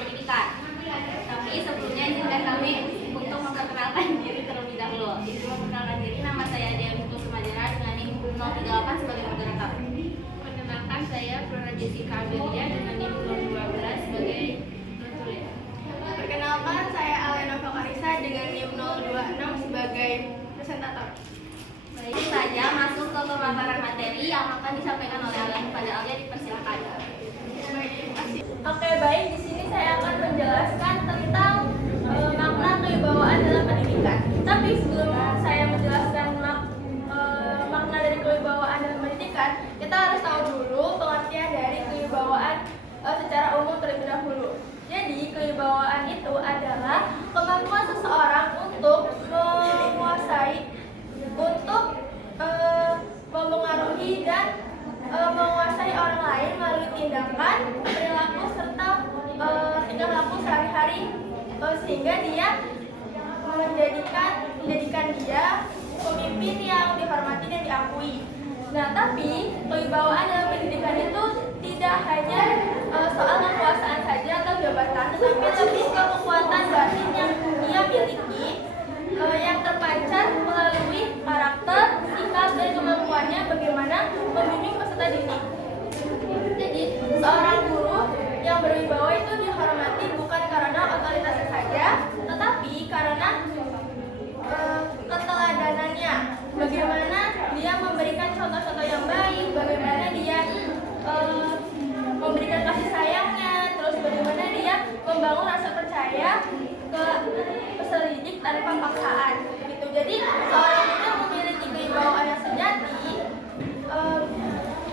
pendidikan. Tapi sebelumnya izinkan kami untuk memperkenalkan diri terlebih dahulu. Izin memperkenalkan diri, nama saya Dea Sumajara dengan NIM 038 sebagai moderator. Perkenalkan, saya Flora Jessica Amelia dengan NIM 012 sebagai notulen. Perkenalkan, saya Alena Fakarisa dengan NIM 026 sebagai presentator. Baik, saja masuk ke pemaparan materi yang akan disampaikan oleh Alena. Pada Alena dipersilakan. Oke, baik. Di sini saya akan menjelaskan tentang makna kewibawaan dalam pendidikan. Tapi sebelum saya menjelaskan makna dari kewibawaan dalam pendidikan, kita harus tahu dulu pengertian dari kewibawaan secara umum terlebih dahulu. Jadi, kewibawaan itu adalah kemampuan seseorang untuk menguasai, untuk mempengaruhi dan menguasai orang lain melalui tindakan, perilaku serta tingkah laku sehari-hari, sehingga dia menjadikan dia pemimpin yang dihormati dan diakui. Nah, tapi kewibawaan dalam pendidikan itu tidak hanya soal kekuasaan saja atau jabatan, tetapi lebih ke kekuatan batin yang dia miliki, yang terpancar melalui karakter, sikap, dan kemampuannya bagaimana membimbing peserta didik. Jadi, seorang guru yang berwibawa itu dihormati bukan karena otoritasnya saja, tetapi karena keteladanannya. Bagaimana dia memberikan contoh-contoh yang baik, bagaimana dia memberikan kasih sayangnya, terus bagaimana dia membangun rasa percaya ke peserta didik tanpa paksaan. Gitu. Jadi seorang guru yang memiliki kewibawaan yang sejati,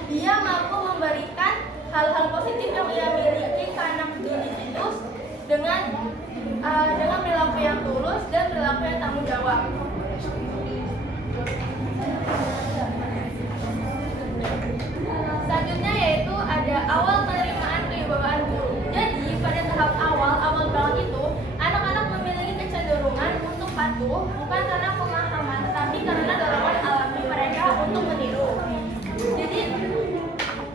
dia mampu memberikan hal-hal positif yang ia miliki ke anak didik itu dengan perilaku yang tulus dan perilaku yang tanggung jawab. Selanjutnya yaitu ada awal penerimaan kewibawaan guru. Jadi pada tahap awal banget itu anak-anak memiliki kecenderungan untuk patuh bukan karena pemahaman, tetapi karena dorongan alami mereka untuk meniru. Jadi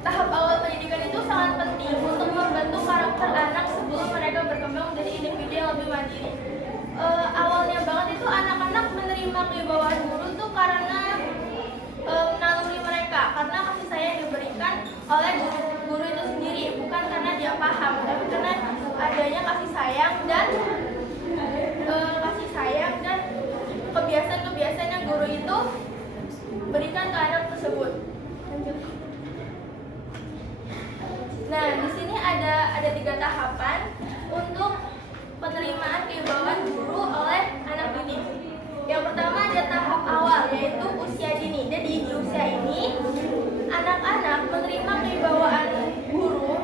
tahap awal pendidikan itu sangat penting untuk membentuk karakter anak sebelum mereka berkembang menjadi individu yang lebih mandiri. Awalnya banget itu anak-anak menerima kewibawaan guru itu karena naluri mereka, karena kasih sayang yang diberikan oleh guru itu sendiri, bukan karena dia paham, tapi karena adanya kasih sayang dan kebiasaan-kebiasaan yang guru itu berikan ke anak tersebut. Nah, di sini ada 3 tahapan untuk penerimaan kewibawaan guru oleh anak didik. Yang pertama ada tahap awal, yaitu usia dini. Jadi di usia ini anak-anak menerima kewibawaan guru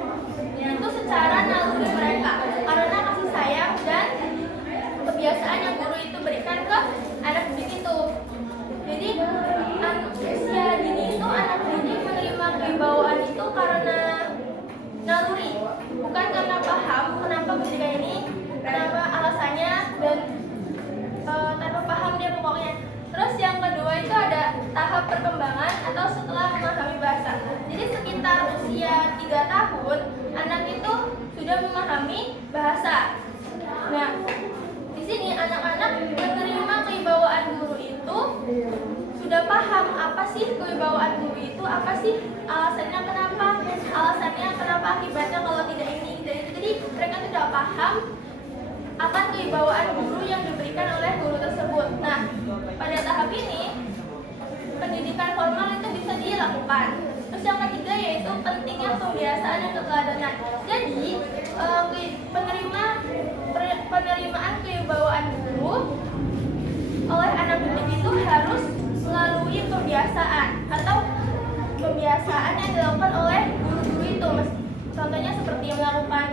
itu secara naluri mereka karena kasih sayang dan kebiasaan yang guru itu berikan ke anak didik itu. Jadi usia dini itu anak didik menerima kewibawaan itu karena naluri, bukan karena paham kenapa pendidikan ini, kenapa alasannya, dan tanpa paham dia pokoknya. Terus yang kedua itu ada tahap perkembangan atau setelah memahami bahasa. Jadi sekitar usia 3 tahun anak itu sudah memahami bahasa. Nah, di sini anak-anak menerima kewibawaan guru itu sudah paham apa sih kewibawaan guru itu, apa sih alasannya kenapa, akibatnya kalau tidak ini, tidak itu. Jadi mereka sudah paham akan kewibawaan guru yang diberikan oleh guru tersebut. Nah, pada tahap ini pendidikan formal itu bisa dilakukan. Terus yang ketiga yaitu pentingnya pembiasaan dan keteladanan. Jadi penerimaan kewibawaan guru oleh anak didik itu harus melalui pembiasaan atau pembiasaan yang dilakukan oleh guru-guru itu. Contohnya seperti melakukan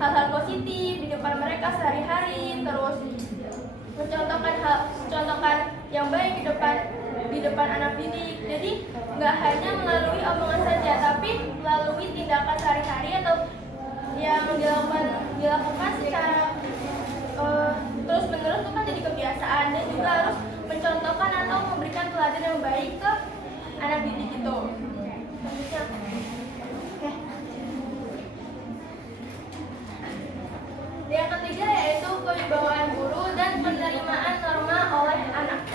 hal-hal positif di depan mereka sehari-hari, terus mencontohkan yang baik di depan anak didik. Jadi nggak hanya melalui omongan saja, tapi melalui tindakan sehari-hari atau yang dilakukan secara terus-menerus itu kan jadi kebiasaan, dan juga harus mencontohkan atau memberikan teladan yang baik ke anak didik itu. kewibawaan guru dan penerimaan norma oleh anak.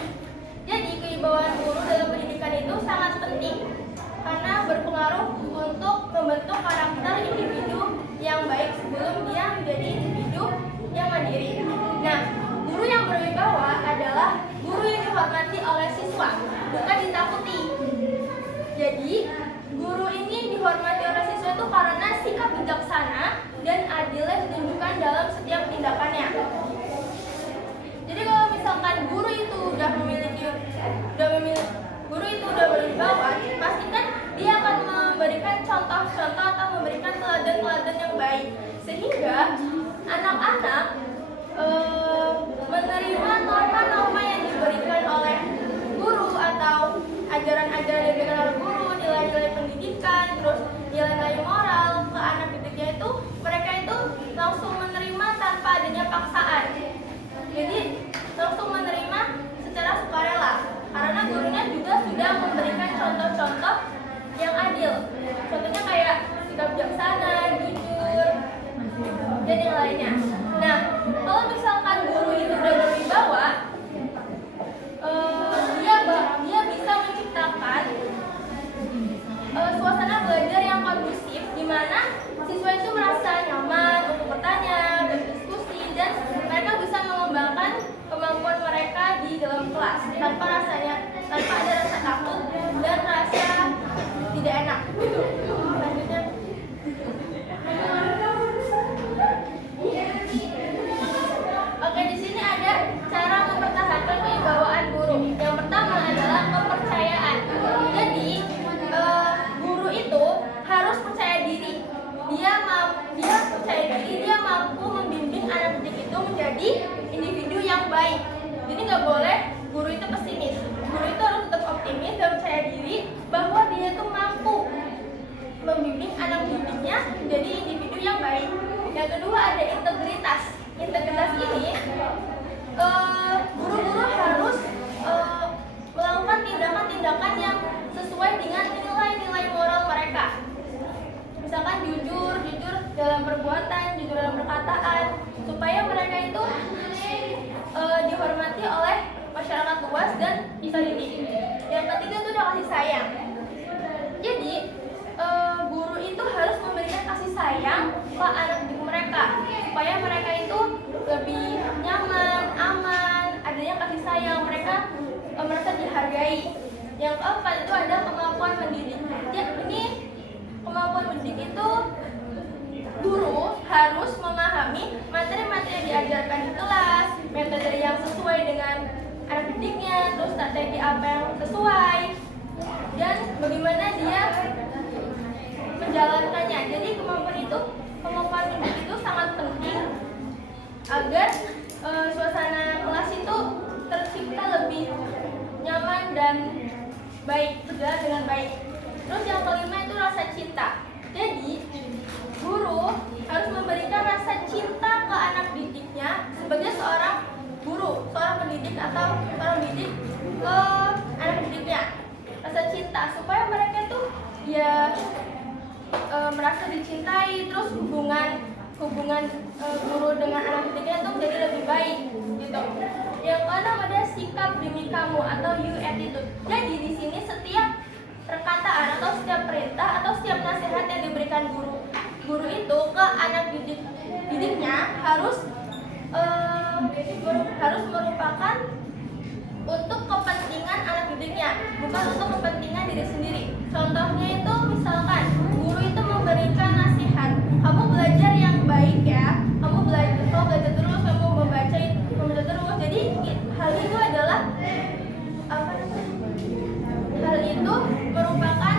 Jadi kewibawaan guru dalam pendidikan itu sangat penting karena berpengaruh untuk membentuk karakter individu yang baik sebelum dia menjadi individu yang mandiri. Nah, guru yang berwibawa adalah guru yang dihormati oleh siswa, bukan ditakuti. Jadi, guru ini dihormati oleh siswa itu karena sikap bijaksana dan adil yang ditunjukkan dalam setiap tindakannya. Jadi kalau misalkan guru itu udah berwibawa, pastikan dia akan memberikan contoh-contoh atau memberikan teladan-teladan yang baik, sehingga anak-anak menerima norma-norma yang diberikan oleh guru atau ajaran-ajaran yang diberikan oleh guru, nilai-nilai pendidikan, terus nilai-nilai moral ke anak didiknya itu, mereka itu langsung menerima tanpa adanya paksaan. Jadi langsung menerima secara sukarela karena gurunya juga sudah memberikan contoh-contoh yang adil. Contohnya kayak sikap bijaksana, jujur, dan yang lainnya. Nah, kalau misalkan guru itu udah berwibawa, dia bisa menciptakan suasana belajar yang kondusif di mana siswa itu merasa nyaman untuk bertanya, berdiskusi, dan mereka bisa mengembangkan kemampuan mereka di dalam kelas tanpa ada rasa takut dan rasa tidak enak. Selanjutnya, oke, di sini ada cara mempertahankan kewibawaan guru. Yang pertama adalah kepercayaan. Jadi guru itu harus percaya diri. Dia percaya diri, dia mampu membimbing anak didik itu menjadi individu yang baik. Jadi nggak boleh guru itu pesimis. Guru itu harus tetap optimis dan percaya diri bahwa dia itu mampu membimbing anak didiknya menjadi individu yang baik. Yang kedua ada integritas. Integritas ini guru-guru harus melakukan tindakan-tindakan yang sesuai dengan nilai-nilai moral mereka. Misalkan jujur dalam perbuatan, jujur dalam perkataan, supaya mereka itu dihormati oleh masyarakat luas dan bisa dididik. Yang ketiga itu adalah kasih sayang. Jadi guru itu harus memberikan kasih sayang ke anak didik mereka supaya mereka itu lebih nyaman, aman, adanya kasih sayang, mereka merasa dihargai. Yang keempat itu ada kemampuan mendidik. Ini kemampuan mendidik itu guru harus memahami materi-materi yang diajarkan di kelas, metode yang sesuai dengan anak didiknya, terus strategi apa yang sesuai, dan bagaimana dia menjalankannya. Jadi kemampuan mendidik itu sangat penting agar suasana kelas itu tercipta lebih nyaman dan baik, berjalan dengan baik. Terus yang kelima itu rasa cinta. Jadi guru harus memberikan rasa cinta ke anak didiknya sebagai seorang guru, seorang pendidik atau seorang pendidik ke anak didiknya. Rasa cinta supaya mereka itu merasa dicintai, terus hubungan guru dengan anak didiknya itu menjadi lebih baik gitu. Yang keenam ada sikap demi kamu atau you attitude. Jadi di sini setiap perkataan atau setiap perintah atau setiap nasihat yang diberikan guru itu ke anak didiknya harus merupakan untuk kepentingan anak didiknya, bukan untuk kepentingan diri sendiri. Contohnya itu misalkan guru itu memberikan nasihat, kamu belajar yang baik ya, kamu belajar terus, kamu membaca terus. Jadi hal itu adalah hal itu merupakan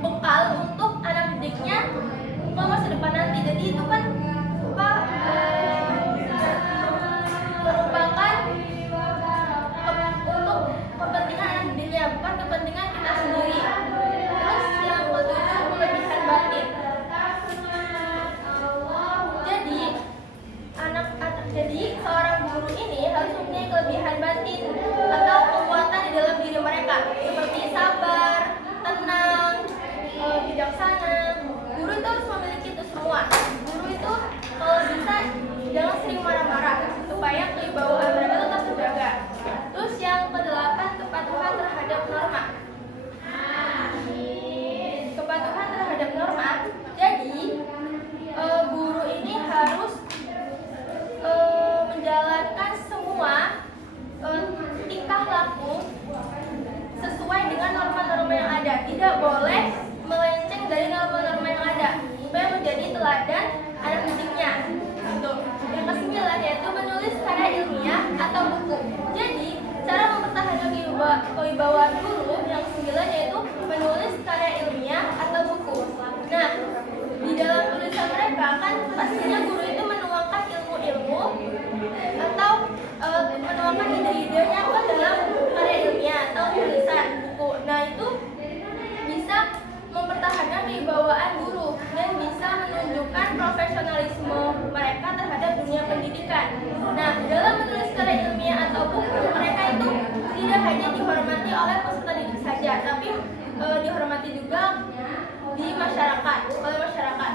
bekal untuk anak didiknya ke masa depan nanti. Jadi itu kan merupakan untuk kepentingan anak didiknya, bukan kepentingan kita sendiri. Terus yang ketujuh, kelebihan batin. Jadi seorang guru ini harus mempunyai kelebihan batin atau kekuatan di dalam diri mereka, seperti sabar, tenang, bijaksana. Guru itu harus memiliki itu semua. Guru itu kalau bisa jangan kewibawaan guru yang sembilan, yaitu menulis karya ilmiah atau buku. Nah, di dalam tulisan mereka kan pastinya guru itu menuangkan ilmu-ilmu atau menuangkan ide-idenya ke dalam karya ilmiah atau tulisan buku. Nah, itu bisa mempertahankan kewibawaan guru dan bisa menunjukkan profesionalisme mereka terhadap dunia pendidikan. Nah, dalam menulis karya ilmiah atau buku, mereka itu tidak hanya dihormati oleh peserta didik saja, tapi dihormati juga di masyarakat, oleh masyarakat.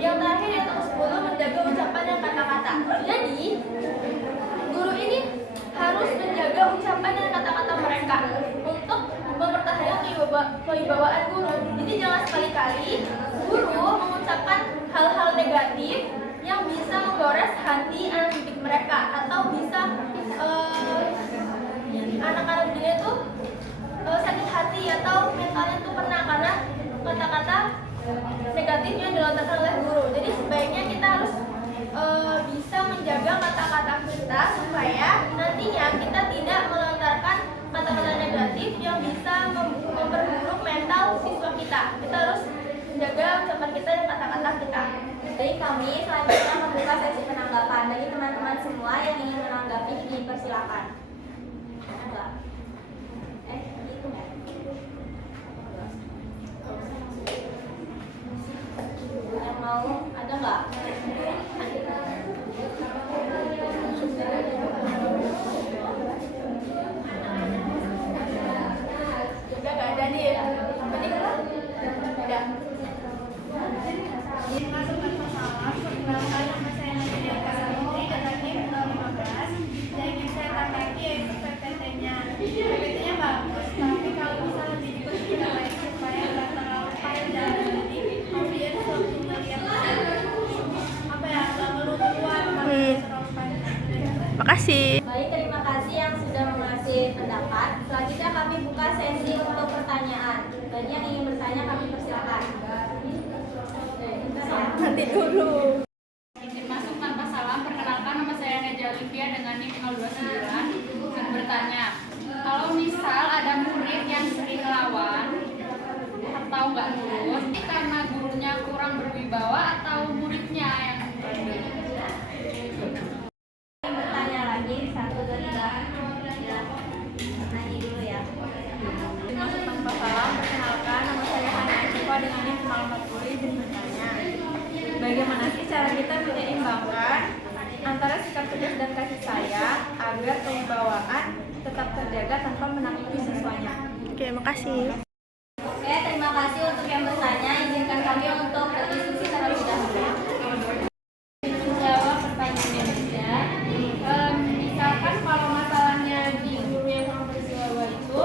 Yang terakhir yaitu ke-10, menjaga ucapan dan kata-kata. Jadi, guru ini harus menjaga ucapan dan kata-kata mereka untuk mempertahankan kewibawaan guru. Jadi jangan sekali-kali guru mengucapkan hal-hal negatif yang bisa menggores hati anak didik mereka, atau bisa anak-anak didiknya itu sakit hati atau mentalnya itu pernah karena kata-kata negatif yang dilontarkan oleh guru. Jadi sebaiknya kita harus bisa menjaga kata-kata kita supaya nantinya kita tidak melontarkan kata-kata negatif yang bisa memperburuk mental siswa kita. Kita harus menjaga ucapan kita dan kata-kata kita. Jadi kami selanjutnya membuka sesi penanggapan. Bagi teman-teman semua yang ingin menanggapi dipersilakan. Itu nggak? Yang mau ada nggak? Udah nggak ada nih. Mending udah. Masukkan masalah, perkenalkan nama saya Nadia Kasantri dengan NIM 015. Dan ingin saya tanggapi yaitu PPT-nya. PPT-nya bagus, tapi kalau bisa lebih diperjelas supaya nggak terlalu panjang. Jadi audiens waktu melihat apa ya, nggak melukuan kalau terlalu panjang. Makasih. Baik, terima kasih yang sudah mengasih pendapat. Selanjutnya kami buka sesi untuk pertanyaan. Bagi yang ingin bertanya kami persilakan. Nanti dulu. Izin masuk tanpa salam, perkenalkan nama saya Neja Olivia dengan NIM 029. Dan bertanya, kalau misal ada murid yang sering lawan atau nggak lulus, ini karena gurunya kurang berwibawa atau muridnya yang Bertanya lagi, 1, 2, 3. Nanya dulu ya. Masuk tanpa salam, perkenalkan nama saya Hana Asifa dengan NIM 040. Izin bertanya, bagaimana sih cara kita menyeimbangkan antara sikap tegas dan kasih sayang agar kewibawaan tetap terjaga tanpa menakutkan siswanya? Oke, makasih. Oke, terima kasih untuk yang bertanya. Izinkan kami untuk berdiskusi terlebih dahulu. menjawab pertanyaannya juga. Misalkan kalau masalahnya di guru yang kurang berwibawa itu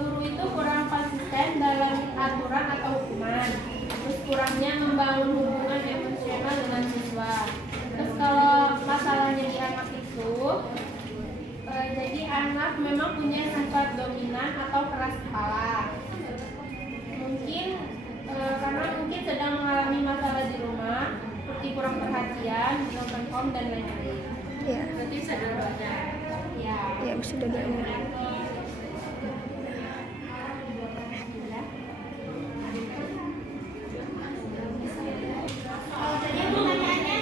guru itu kurang konsisten dalam aturan atau hukuman, terus kurangnya membangun hubungan emosional dengan siswa. Terus kalau masalahnya di anak itu jadi anak memang punya sifat dominan atau keras kepala, mungkin karena mungkin sedang mengalami masalah di rumah seperti kurang perhatian, broken home dan lain-lain. Iya, Berarti bisa dua-duanya. Ya. iya bisa dua-duanya. Jadi pertanyaannya,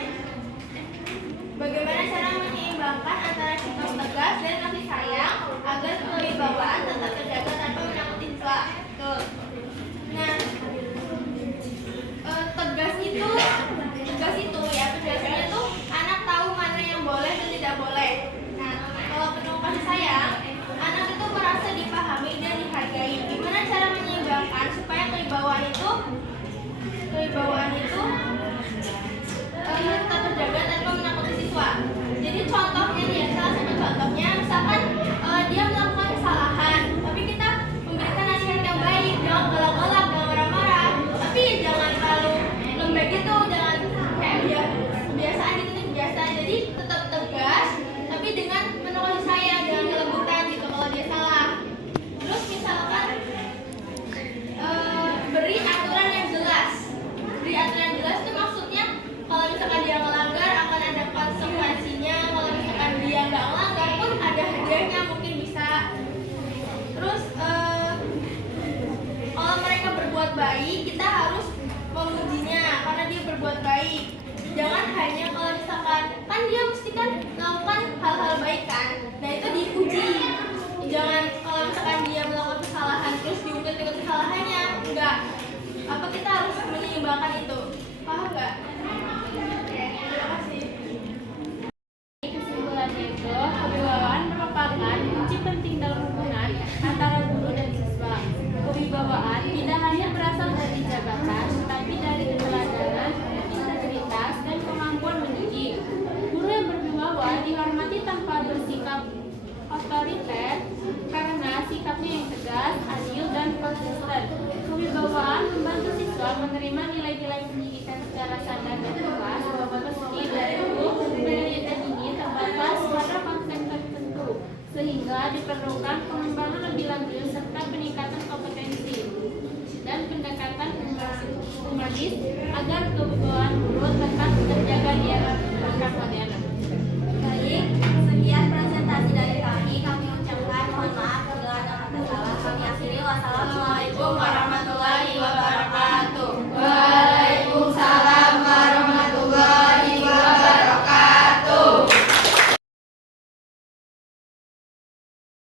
bagaimana cara menyeimbangkan antara sikap tegas dan kasih sayang agar kewibawaan tetap terjaga tanpa menakuti siswa? Betul. Nah, tegas itu ya penjelasannya tuh anak tahu mana yang boleh dan tidak boleh. Nah, kalau penuh kasih sayang, anak itu berbuat baik. Jangan hanya kalau misalkan kan dia mesti kan melakukan hal-hal baik kan. Nah itu diuji. Jangan kalau misalkan dia melakukan kesalahan terus diungkit dengan kesalahannya. Enggak. Apa kita harus menyeimbangkan itu? Paham nggak? Oke, terima kasih. Kesimpulannya itu, kewibawaan merupakan kunci penting dalam hubungan antara guru dan siswa. Kewibawaan tidak hanya berasal dari jabatan,